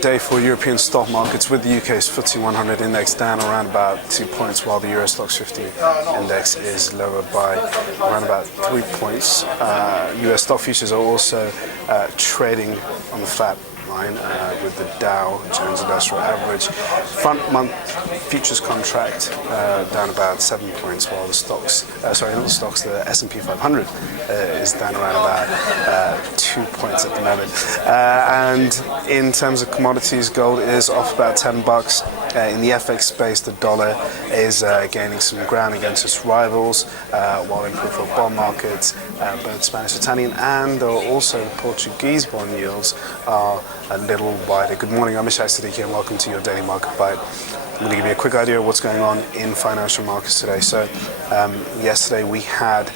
day for European stock markets, with the UK's FTSE 100 index down around about 2 points, while the Euro Stoxx 50 index is lower by around about 3 points. US stock futures are also trading on the flat line, with the Dow Jones Industrial Average front month futures contract down about 7 points, while the stocks, the S&P 500 is down around about 2 points at the moment. And in terms of commodities, gold is off about $10. In the FX space, the dollar is gaining some ground against its rivals, while in peripheral bond markets, both Spanish, Italian, and also Portuguese bond yields are a little wider. Good morning, I'm Ishaq, Siddiqi, and welcome to your Daily Market Bite. I'm going to give you a quick idea of what's going on in financial markets today. So yesterday we had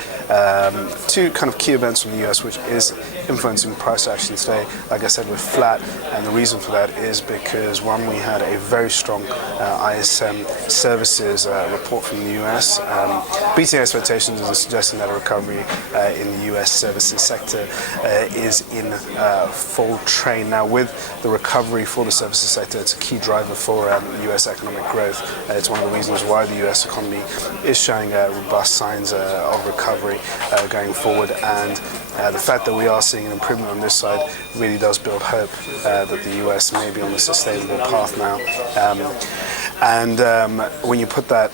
two kind of key events from the US which is influencing price action today. Like I said, we're flat, and the reason for that is because, one, we had a very strong ISM services report from the US, beating expectations and suggesting that a recovery in the US services sector is in full train. Now, with the recovery for the services sector, it's a key driver for US economic growth. It's one of the reasons why the US economy is showing robust signs of recovery going forward, and the fact that we are seeing an improvement on this side really does build hope that the US may be on a sustainable path now. When you put that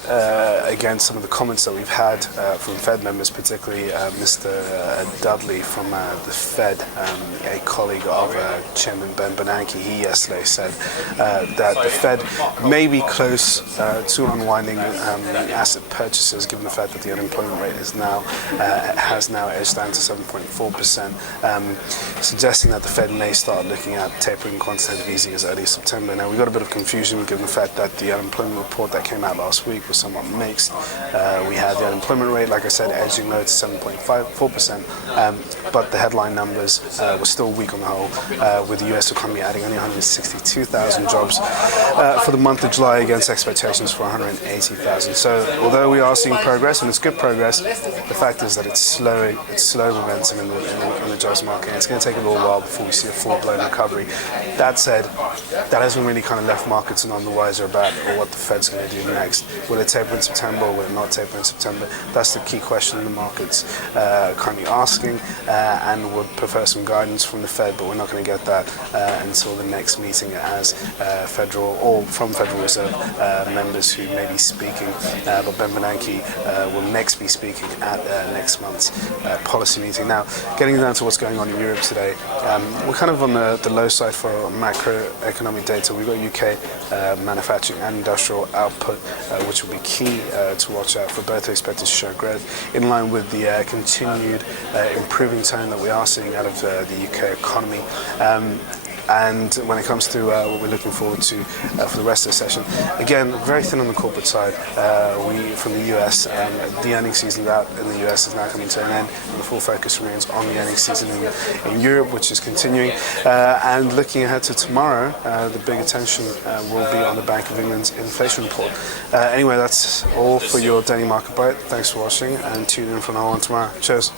against some of the comments that we've had from Fed members, particularly Mr. Dudley from the Fed, a colleague of Chairman Ben Bernanke, he yesterday said that the Fed may be close to unwinding asset purchases, given the fact that the unemployment rate is has now edged down to 7.4%, suggesting that the Fed may start looking at tapering quantitative easing as early as September. Now, we got a bit of confusion given the fact that the unemployment report that came out last week was somewhat mixed. We had the unemployment rate, like I said, edging low to 7.4%, but the headline numbers were still weak on the whole, with the US economy adding only 162,000 jobs for the month of July against expectations for 180,000. So although we are seeing progress, and it's good progress, the fact is that it's slow momentum in the jobs market, and it's going to take a little while before we see a full-blown recovery. That said, that hasn't really kind of left markets none the wiser about what the Fed's going to do next. Will it taper in September, or will it not taper in September? That's the key question the market's currently asking, and would prefer some guidance from the Fed, but we're not going to get that until the next meeting as Federal Reserve members who may be speaking. But Ben Bernanke will next be speaking at next month's policy meeting. Now, getting down to what's going on in Europe today, we're kind of on the low side for macroeconomic data. We've got UK manufacturing and industrial output, which will be key to watch out for. Both are expected to show growth in line with the continued improving tone that we are seeing out of the UK economy. And when it comes to what we're looking forward to for the rest of the session, again, very thin on the corporate side. From the US, the earnings season out in the US is now coming to an end, and the full focus remains on the earnings season in Europe, which is continuing. And looking ahead to tomorrow, the big attention will be on the Bank of England's inflation report. Anyway, that's all for your Daily Market Bite. Thanks for watching, and tune in for another one tomorrow. Cheers.